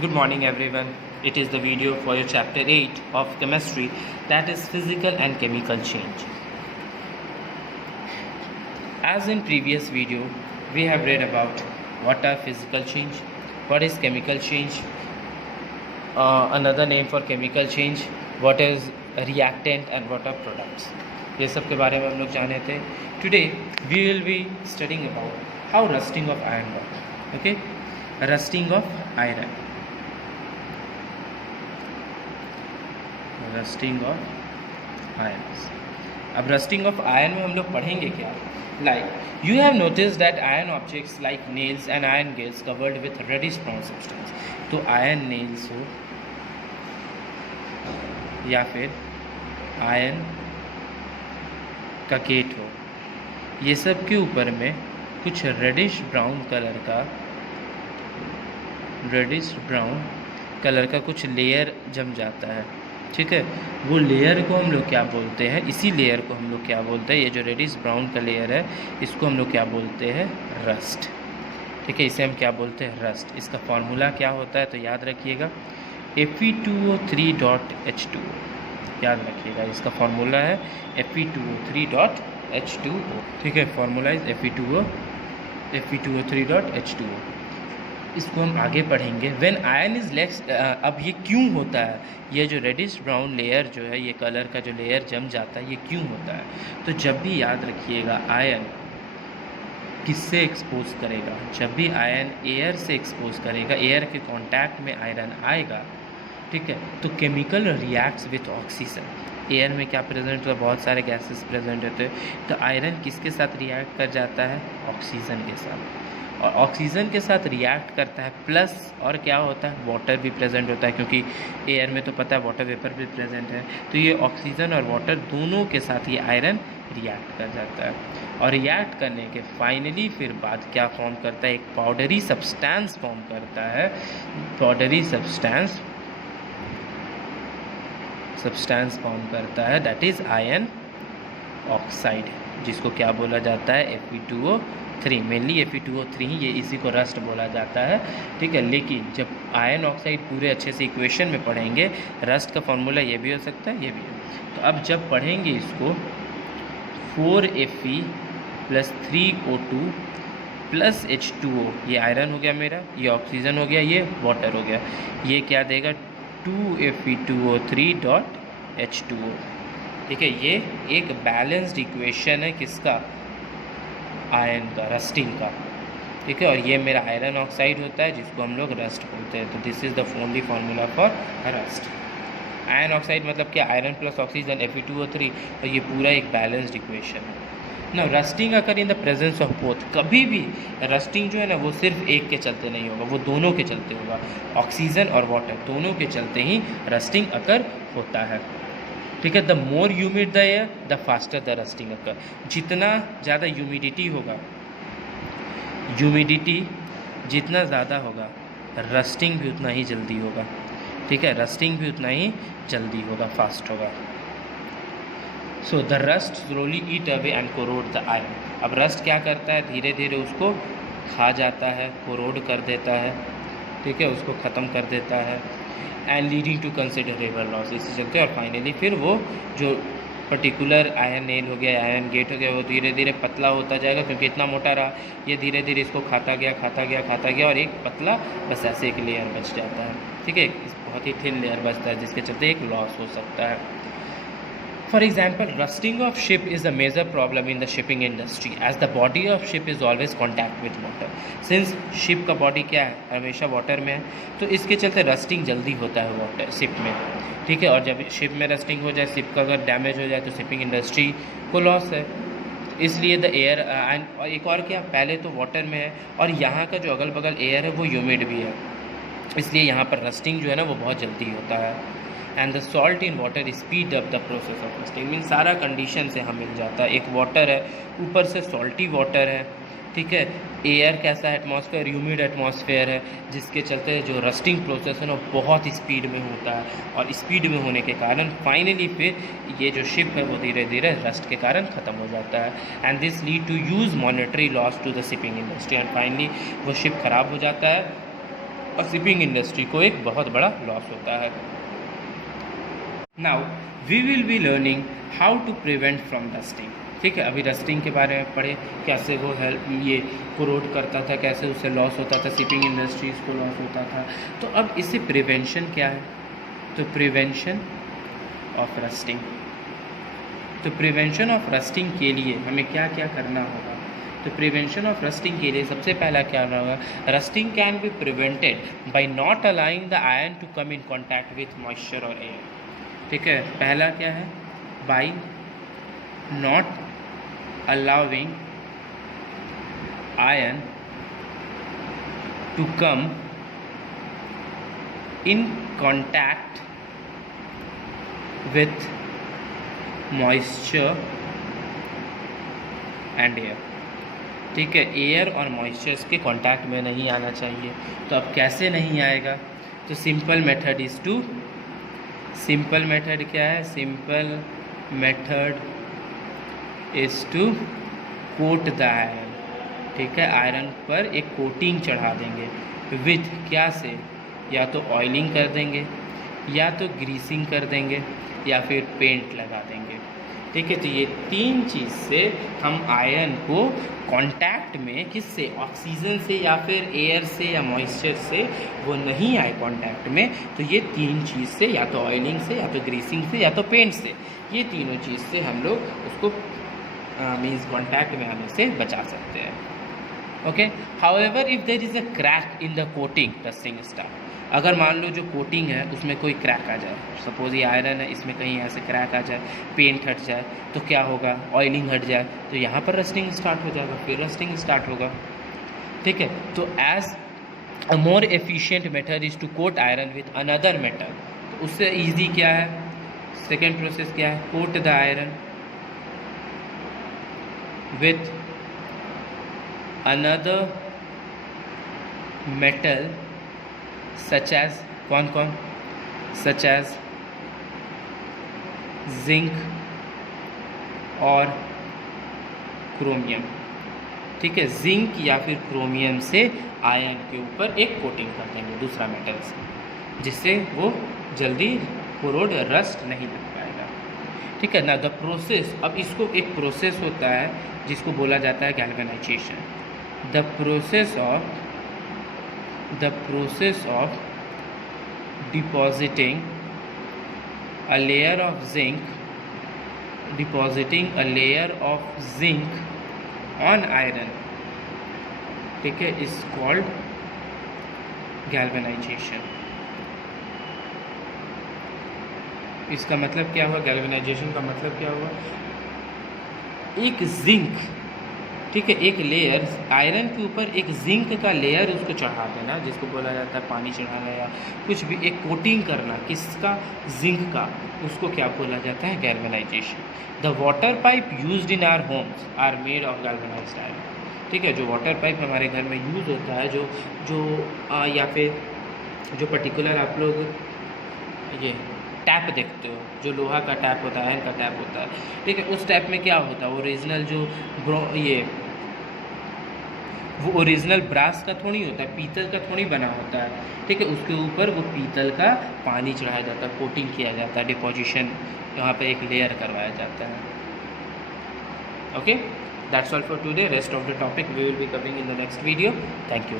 Good morning everyone. It is the video for your chapter 8 of chemistry, that is physical and chemical change. As in previous video, we have read about what are physical change, what is chemical change, another name for chemical change, what is reactant and what are products. ये सब के बारे में हम लोग जाने थे. Today we will be studying about how rusting of iron works. Okay, rusting of iron. Rusting of irons. अब रस्टिंग ऑफ आयन में हम लोग पढ़ेंगे क्या. Like you have notice that iron objects like nails and iron gets covered with reddish brown substance. तो iron nails हो या फिर आयन का गेट हो, ये सब के ऊपर में कुछ रेडिश ब्राउन कलर का कुछ लेयर जम जाता है. ठीक है, वो लेयर को हम लोग क्या बोलते हैं, इसी लेयर को हम लोग क्या बोलते हैं, ये जो रेडिश ब्राउन का लेयर है इसको हम लोग क्या बोलते हैं, रस्ट. ठीक है, इसे हम क्या बोलते हैं, रस्ट. इसका फॉर्मूला क्या होता है तो याद रखिएगा, Fe2O3.H2O. याद रखिएगा, इसका फॉर्मूला है Fe2O3.H2O. ठीक है, फॉर्मूला इज Fe2O3.H2O. इसको हम आगे पढ़ेंगे. व्हेन आयन इज लेस, अब ये क्यों होता है, ये जो रेडिश ब्राउन लेयर जो है, ये कलर का जो लेयर जम जाता है, ये क्यों होता है. तो जब भी याद रखिएगा, आयन किससे एक्सपोज करेगा, जब भी आयन एयर से एक्सपोज करेगा, एयर के कांटेक्ट में आयरन आएगा, ठीक है, तो chemical reacts with oxygen. Air में क्या प्रेजेंट होता है, बहुत सारे गैसेस प्रेजेंट होते हैं. तो आयरन किसके साथ रिएक्ट कर जाता है, ऑक्सीजन के साथ. और ऑक्सीजन के साथ रिएक्ट करता है, प्लस और क्या होता है, वाटर भी प्रेजेंट होता है, क्योंकि एयर में तो पता है वाटर वेपर भी प्रेजेंट है. तो ये ऑक्सीजन और वाटर दोनों के साथ ये आयरन रिएक्ट कर जाता है. और रिएक्ट करने के फाइनली फिर बाद क्या फॉर्म करता है, एक पाउडरी सब्सटेंस फॉर्म करता है. पाउडरी सब्सटेंस फॉर्म करता है, दैट इज़ आयन ऑक्साइड, जिसको क्या बोला जाता है, Fe2O3. मेनली Fe2O3 ही, ये इसी को रस्ट बोला जाता है. ठीक है, लेकिन जब आयन ऑक्साइड पूरे अच्छे से इक्वेशन में पढ़ेंगे, रस्ट का फॉर्मूला ये भी हो सकता है, ये भी है. तो अब जब पढ़ेंगे इसको, 4Fe + 3O2 + H2O, ये आयरन हो गया मेरा, ये ऑक्सीजन हो गया, ये वाटर हो गया, ये क्या देगा, 2Fe2O3.H2O. ठीक है, ये एक बैलेंस्ड इक्वेशन है किसका, आयन का, रस्टिंग का. ठीक है, और ये मेरा आयरन ऑक्साइड होता है, जिसको हम लोग रस्ट बोलते हैं. तो this is the only formula for rust. Ion oxide मतलब क्या, आयरन प्लस ऑक्सीजन Fe2O3, और ये पूरा एक बैलेंस्ड इक्वेशन है ना. Rusting occur in the presence of both. कभी भी रस्टिंग जो है ना, वो सिर्फ एक के चलते नहीं होगा, वो दोनों के चलते होगा. ऑक्सीजन और वाटर दोनों के चलते ही रस्टिंग अकर होता है. ठीक है, the more humid the air the faster the rusting occur. जितना ज़्यादा ह्यूमिडिटी होगा, जितना ज़्यादा होगा, रस्टिंग भी उतना ही जल्दी होगा. ठीक है, रस्टिंग भी उतना ही जल्दी होगा, फास्ट होगा. So the rust slowly eat away and corrode the iron. अब रस्ट क्या करता है, धीरे धीरे उसको खा जाता है, कोरोड कर देता है. ठीक है, उसको ख़त्म कर देता है, and leading to considerable loss. इसी चलते और फाइनली फिर वो जो पर्टिकुलर आयन नेल हो गया, आयन गेट हो गया, वो धीरे धीरे पतला होता जाएगा, क्योंकि इतना मोटा रहा, ये धीरे धीरे इसको खाता गया और एक पतला बस ऐसे एक लेयर बच जाता है. ठीक है, बहुत ही थिन लेयर बचता है, जिसके चलते एक लॉस हो सकता है. For example, rusting of ship is a major problem in the shipping industry, as the body of ship is always contact with water. Since ship का body क्या है, हमेशा वाटर में है, तो इसके चलते रस्टिंग जल्दी होता है वाटर शिप में. ठीक है, और जब शिप में रस्टिंग हो जाए, शिप का अगर डैमेज हो जाए, तो शिपिंग इंडस्ट्री को लॉस है. इसलिए द एयर एंड एक और क्या, पहले तो वाटर में है, और यहाँ का जो अगल बगल एयर है वो ह्यूमिड भी है, इसलिए यहाँ पर रस्टिंग जो है ना वो बहुत जल्दी होता है. And the salt in water speed up the process of rusting. Mean सारा कंडीशन से हमें मिल जाता है. एक वाटर है, ऊपर से सॉल्टी वाटर है. ठीक है, एयर कैसा है, एटमॉस्फेयर ह्यूमिड एटमॉस्फेयर है, जिसके चलते जो रस्टिंग प्रोसेस है ना बहुत स्पीड में होता है. और स्पीड में होने के कारण फाइनली फिर ये जो शिप है वो धीरे धीरे रस्ट के कारण ख़त्म हो जाता है. And this lead to use monetary loss to the shipping industry. And finally वो शिप ख़राब हो जाता है और शिपिंग इंडस्ट्री को एक बहुत बड़ा लॉस होता है। Now we will be learning how to prevent from rusting. ठीक है, अभी रस्टिंग के बारे में पढ़े, कैसे वो ये कोरोड करता था, कैसे उससे लॉस होता था, शिपिंग इंडस्ट्रीज़ को लॉस होता था। तो अब इससे प्रिवेंशन क्या है? तो प्रिवेंशन ऑफ रस्टिंग, तो प्रिवेंशन ऑफ रस्टिंग के लिए हमें क्या क्या करना होगा? तो प्रिवेंशन ऑफ रस्टिंग के लिए सबसे पहला क्या होगा? Rusting can be prevented by not allowing the iron to come in contact with moisture और एयर। ठीक है, पहला क्या है? By not allowing iron to come in contact with moisture and air. ठीक है, एयर और मॉइस्चर्स के कांटेक्ट में नहीं आना चाहिए। तो अब कैसे नहीं आएगा? तो simple method is to, simple method क्या है? Simple method is to coat the iron. ठीक है, आयरन पर एक कोटिंग चढ़ा देंगे विथ क्या से? या तो ऑयलिंग कर देंगे, या तो ग्रीसिंग कर देंगे, या फिर पेंट लगा देंगे। ठीक है, तो ये तीन चीज़ से हम आयरन को कांटेक्ट में किससे? ऑक्सीजन से या फिर एयर से या मॉइस्चर से वो नहीं आए कांटेक्ट में, तो ये तीन चीज़ से, या तो ऑयलिंग से, या तो ग्रीसिंग से, या तो पेंट से, ये तीनों चीज़ से हम लोग उसको मीन्स कांटेक्ट में आने से बचा सकते हैं। Okay, however if there is a crack in the coating rusting start. अगर मान लो जो कोटिंग है उसमें कोई क्रैक आ जाए, सपोज ये आयरन है, इसमें कहीं ऐसे क्रैक आ जाए, पेंट हट जाए, तो क्या होगा? ऑयलिंग हट जाए, तो यहाँ पर रस्टिंग स्टार्ट हो जाएगा, फिर रस्टिंग स्टार्ट होगा। ठीक है, तो as a more efficient method is to coat iron with another metal. तो उससे ईजी क्या है? सेकेंड प्रोसेस क्या है? Coat the iron with another metal such as, कौन कौन? सच एज जिंक और क्रोमियम। ठीक है, जिंक या फिर क्रोमियम से आयरन के ऊपर एक कोटिंग कर देंगे दूसरा मेटल से, जिससे वो जल्दी कोरोड रस्ट नहीं लग पाएगा। ठीक है ना, द प्रोसेस, अब इसको एक प्रोसेस होता है जिसको बोला जाता है galvanization. The process of depositing a layer of zinc on iron, ठीक है, is called galvanization। इसका मतलब क्या हुआ? गैल्वेनाइजेशन का मतलब क्या हुआ? एक जिंक, ठीक है, एक लेयर आयरन के ऊपर एक जिंक का लेयर उसको चढ़ा देना, जिसको बोला जाता है पानी चढ़ाना या कुछ भी, एक कोटिंग करना किसका? जिंक का, उसको क्या बोला जाता है? Galvanization. The water pipe used in our homes are made of galvanized iron. ठीक है, जो वाटर पाइप हमारे घर में यूज़ होता है, या फिर जो पर्टिकुलर आप लोग ये टैप देखते हो, जो लोहा का टैप होता है, आयरन का टैप होता है, ठीक है, उस टैप में क्या होता है? ओरिजिनल वो ओरिजिनल ब्रास का थोड़ी होता है, पीतल का थोड़ी बना होता है। ठीक है, उसके ऊपर वो पीतल का पानी चढ़ाया जाता है, कोटिंग किया जाता है, डिपोजिशन, यहाँ पे एक लेयर करवाया जाता है। Okay, that's all for today. Rest of the topic we will be covering in the next video. Thank you.